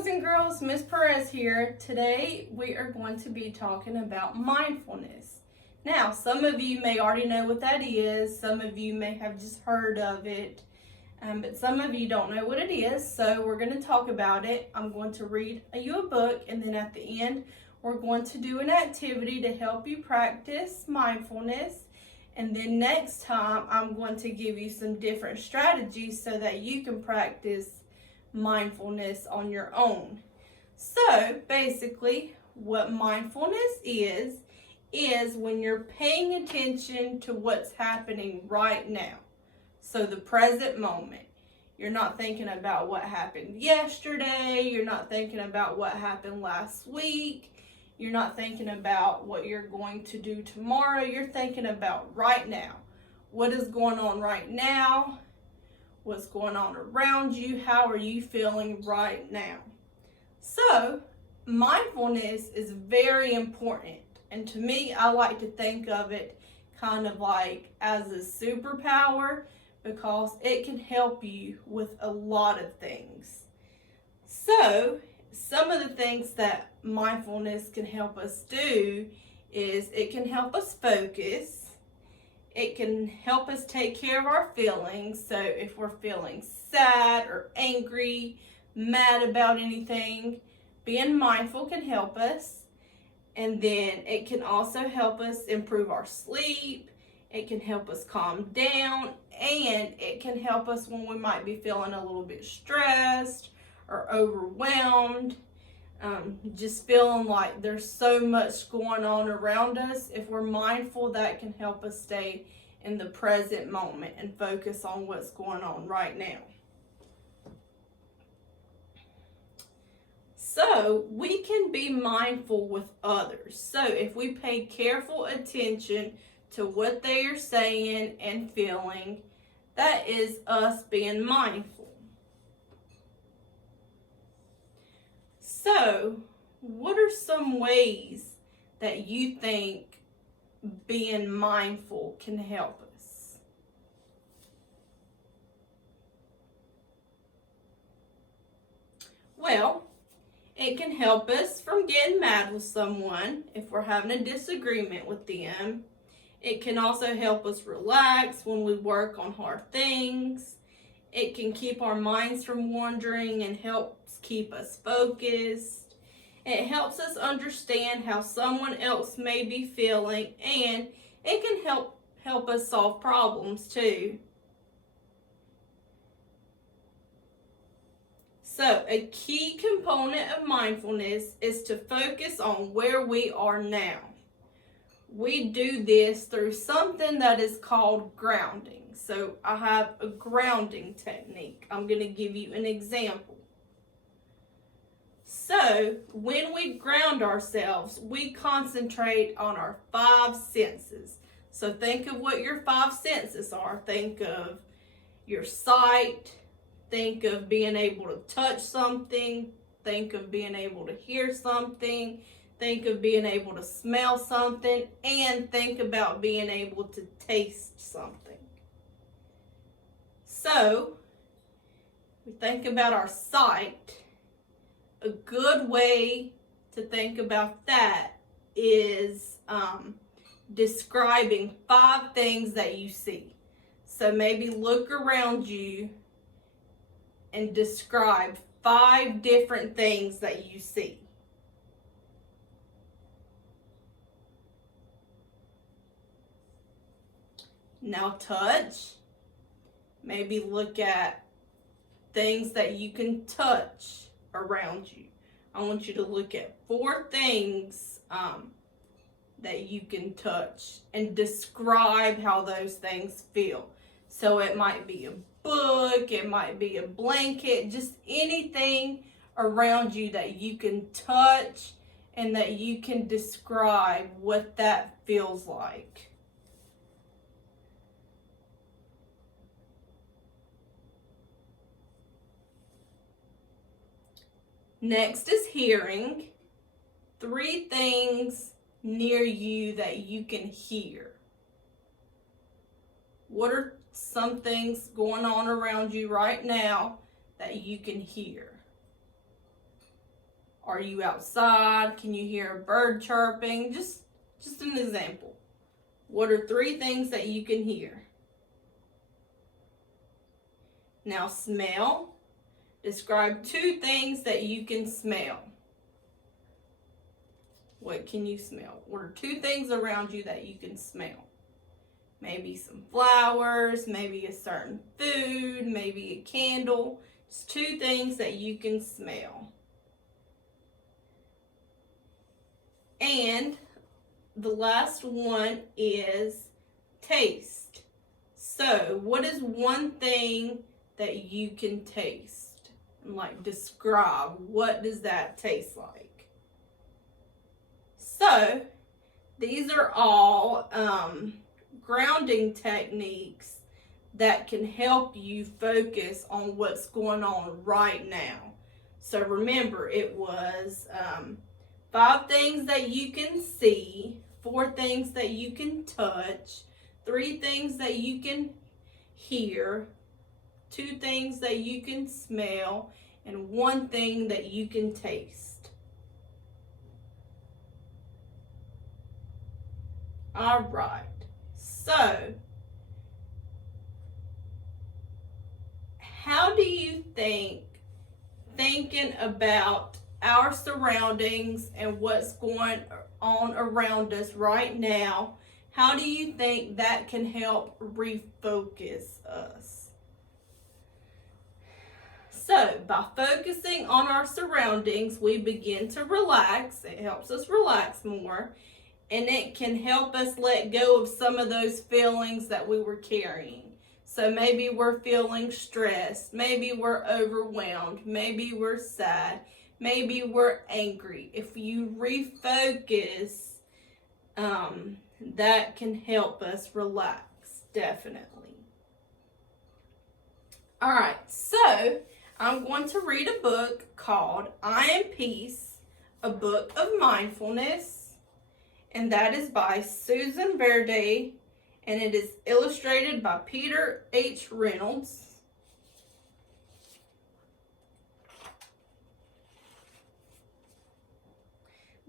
boys and girls, Miss Perez here. Today we are going to be talking about mindfulness. Now, some of you may already know what that is. Some of you may have just heard of it, but some of you don't know what it is. So we're going to talk about it. I'm going to read you a book, and then at the end we're going to do an activity to help you practice mindfulness. And then next time I'm going to give you some different strategies so that you can practice mindfulness on your own. So basically what mindfulness is when you're paying attention to what's happening right now. So the present moment. You're not thinking about what happened yesterday. You're not thinking about what happened last week. You're not thinking about what you're going to do tomorrow. You're thinking about right now. What is going on right now? What's going on around you? How are you feeling right now? So, mindfulness is very important. And to me, I like to think of it kind of like as a superpower because it can help you with a lot of things. So, some of the things that mindfulness can help us do is it can help us focus. It can help us take care of our feelings. So if we're feeling sad or angry, mad about anything, being mindful can help us. And then it can also help us improve our sleep. It can help us calm down. And it can help us when we might be feeling a little bit stressed or overwhelmed. Just feeling like there's so much going on around us. If we're mindful, that can help us stay in the present moment and focus on what's going on right now. So we can be mindful with others. So if we pay careful attention to what they are saying and feeling, that is us being mindful. So, what are some ways that you think being mindful can help us? Well, it can help us from getting mad with someone if we're having a disagreement with them. It can also help us relax when we work on hard things. It can keep our minds from wandering and helps keep us focused. It helps us understand how someone else may be feeling, and it can help us solve problems too. So, a key component of mindfulness is to focus on where we are now. We do this through something that is called grounding. So I have a grounding technique. I'm going to give you an example. So when we ground ourselves, we concentrate on our 5 senses. So think of what your 5 senses are. Think of your sight. Think of being able to touch something. Think of being able to hear something. Think of being able to smell something. And think about being able to taste something. So, we think about our sight. A good way to think about that is describing 5 things that you see. So maybe look around you and describe 5 different things that you see. Now touch. Maybe look at things that you can touch around you. I want you to look at 4 things that you can touch and describe how those things feel. So it might be a book, it might be a blanket, just anything around you that you can touch and that you can describe what that feels like. Next is hearing. 3 things near you that you can hear. What are some things going on around you right now that you can hear? Are you outside? Can you hear a bird chirping? Just an example. What are 3 things that you can hear? Now smell. Describe 2 things that you can smell. What can you smell? What are 2 things around you that you can smell? Maybe some flowers, maybe a certain food, maybe a candle. It's 2 things that you can smell. And the last one is taste. So, what is one thing that you can taste? And describe, what does that taste like? So, these are all grounding techniques that can help you focus on what's going on right now. So remember, it was 5 things that you can see, 4 things that you can touch, 3 things that you can hear, 2 things that you can smell, and 1 thing that you can taste. All right. So, how do you think thinking about our surroundings and what's going on around us right now, how do you think that can help refocus us? So, by focusing on our surroundings, we begin to relax. It helps us relax more. And it can help us let go of some of those feelings that we were carrying. So maybe we're feeling stressed. Maybe we're overwhelmed. Maybe we're sad. Maybe we're angry. If you refocus, that can help us relax, definitely. All right, so I'm going to read a book called I Am Peace, a book of mindfulness. And that is by Susan Verde, and it is illustrated by Peter H. Reynolds.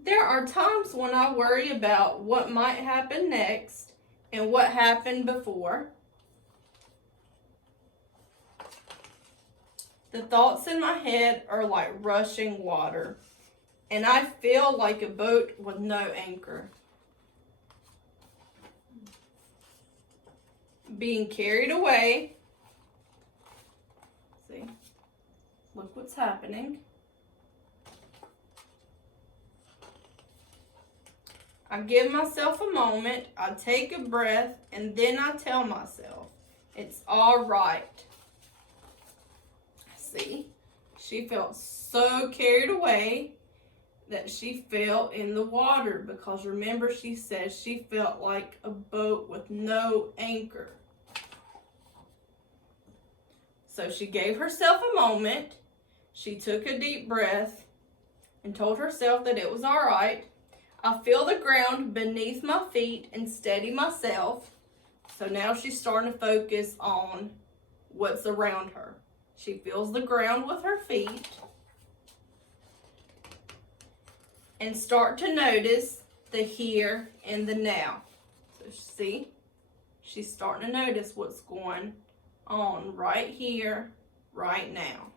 There are times when I worry about what might happen next and what happened before. The thoughts in my head are like rushing water, and I feel like a boat with no anchor, being carried away. See, look what's happening. I give myself a moment, I take a breath, and then I tell myself, it's all right. See, she felt so carried away that she fell in the water, because remember, she said she felt like a boat with no anchor. So she gave herself a moment, she took a deep breath and told herself that it was all right. I feel the ground beneath my feet and steady myself. So now she's starting to focus on what's around her. She feels the ground with her feet. And start to notice the here and the now. So see, she's starting to notice what's going on right here, right now.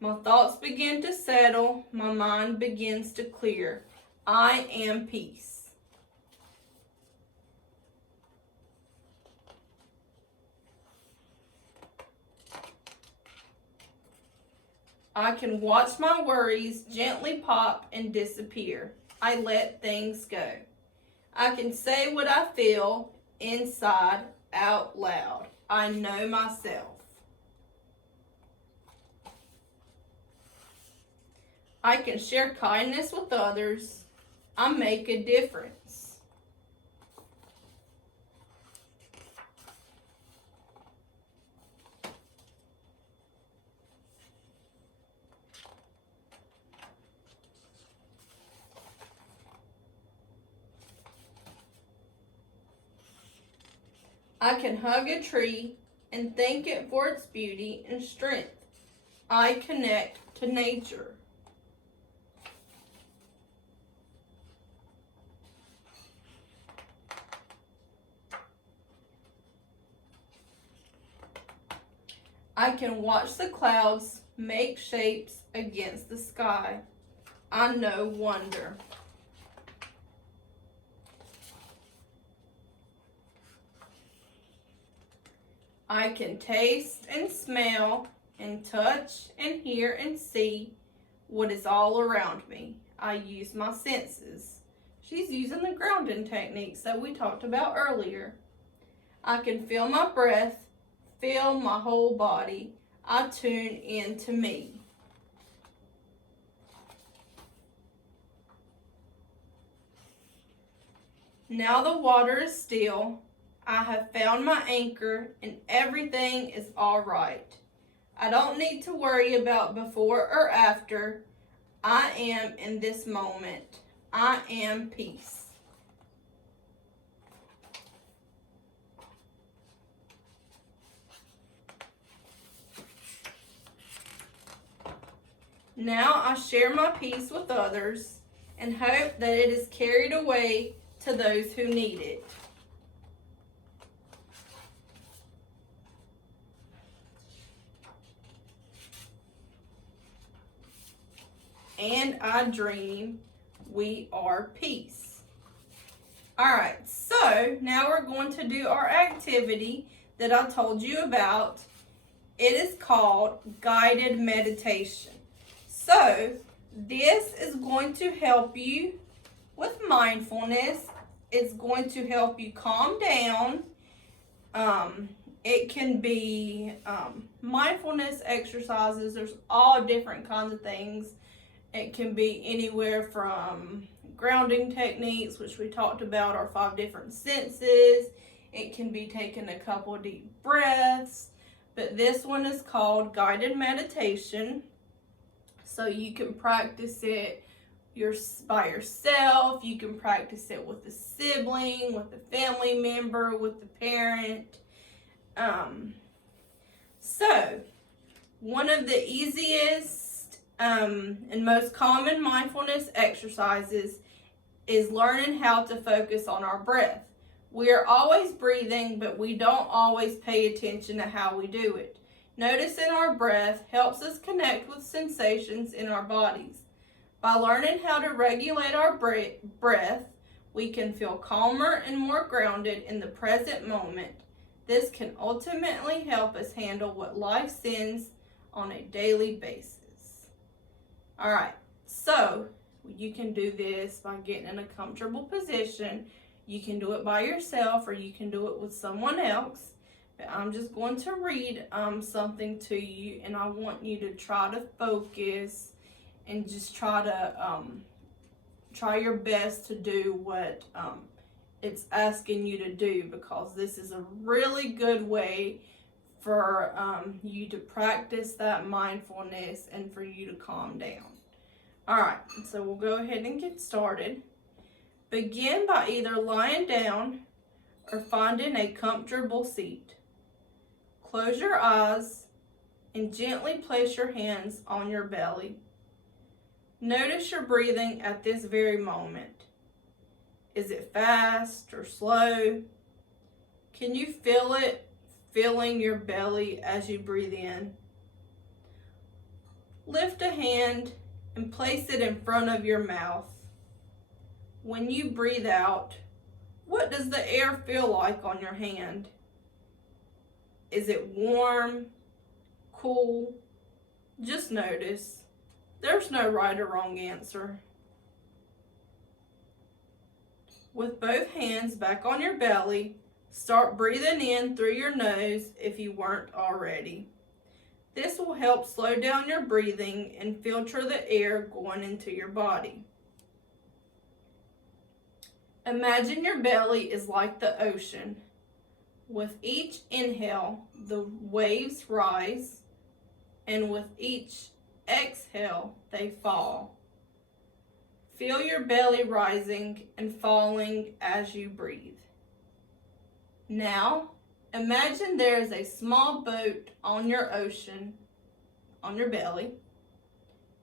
My thoughts begin to settle. My mind begins to clear. I am peace. I can watch my worries gently pop and disappear. I let things go. I can say what I feel inside out loud. I know myself. I can share kindness with others. I make a difference. I can hug a tree and thank it for its beauty and strength. I connect to nature. I can watch the clouds make shapes against the sky. I know wonder. I can taste and smell and touch and hear and see what is all around me. I use my senses. She's using the grounding techniques that we talked about earlier. I can feel my breath, feel my whole body. I tune into me. Now the water is still. I have found my anchor and everything is all right. I don't need to worry about before or after. I am in this moment. I am peace. Now I share my peace with others and hope that it is carried away to those who need it. And I dream we are peace. All right, so now we're going to do our activity that I told you about. It is called guided meditation. So this is going to help you with mindfulness. It's going to help you calm down. It can be mindfulness exercises. There's all different kinds of things. It can be anywhere from grounding techniques, which we talked about, our 5 different senses. It can be taking a couple deep breaths. But this one is called guided meditation. So you can practice it by yourself. You can practice it with a sibling, with a family member, with the parent. So one of the easiest and most common mindfulness exercises is learning how to focus on our breath. We are always breathing, but we don't always pay attention to how we do it. Noticing our breath helps us connect with sensations in our bodies. By learning how to regulate our breath, we can feel calmer and more grounded in the present moment. This can ultimately help us handle what life sends on a daily basis. All right, so you can do this by getting in a comfortable position. You can do it by yourself or you can do it with someone else. But I'm just going to read something to you, and I want you to try to focus and just try your best to do what it's asking you to do, because this is a really good way for you to practice that mindfulness and for you to calm down. All right, so we'll go ahead and get started. Begin by either lying down or finding a comfortable seat. Close your eyes and gently place your hands on your belly. Notice your breathing at this very moment. Is it fast or slow? Can you feel it filling your belly as you breathe in? Lift a hand and place it in front of your mouth. When you breathe out, what does the air feel like on your hand? Is it warm, cool? Just notice. There's no right or wrong answer. With both hands back on your belly, start breathing in through your nose if you weren't already. This will help slow down your breathing and filter the air going into your body. Imagine your belly is like the ocean. With each inhale, the waves rise, and with each exhale, they fall. Feel your belly rising and falling as you breathe. Now, imagine there is a small boat on your ocean, on your belly.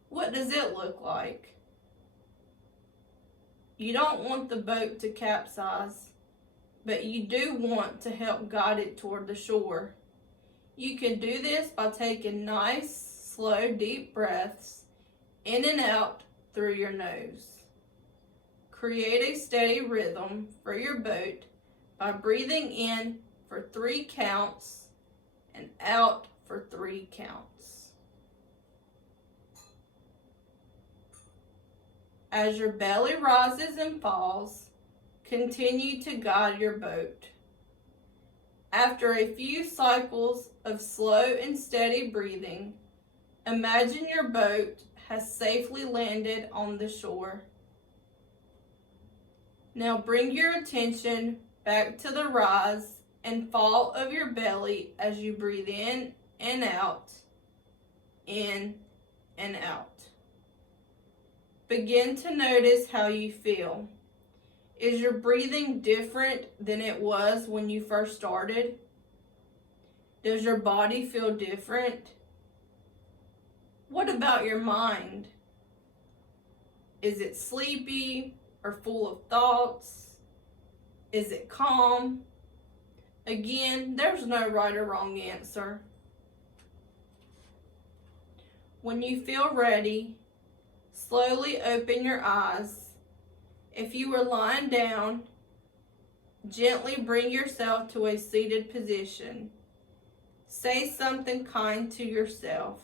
What does it look like? You don't want the boat to capsize, but you do want to help guide it toward the shore. You can do this by taking nice, slow, deep breaths in and out through your nose. Create a steady rhythm for your boat by breathing in for 3 counts and out for 3 counts. As your belly rises and falls, continue to guide your boat. After a few cycles of slow and steady breathing, imagine your boat has safely landed on the shore. Now bring your attention back to the rise and fall of your belly as you breathe in and out, in and out. Begin to notice how you feel. Is your breathing different than it was when you first started? Does your body feel different? What about your mind? Is it sleepy or full of thoughts? Is it calm? Again, there's no right or wrong answer. When you feel ready, slowly open your eyes. If you were lying down, gently bring yourself to a seated position. Say something kind to yourself.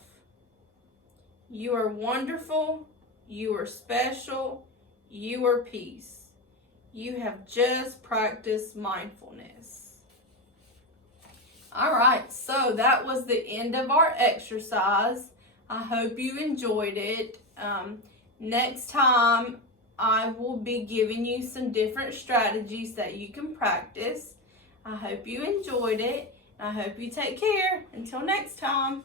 You are wonderful. You are special. You are peace. You have just practiced mindfulness. All right, so that was the end of our exercise. I hope you enjoyed it. Next time, I will be giving you some different strategies that you can practice. I hope you enjoyed it. I hope you take care. Until next time.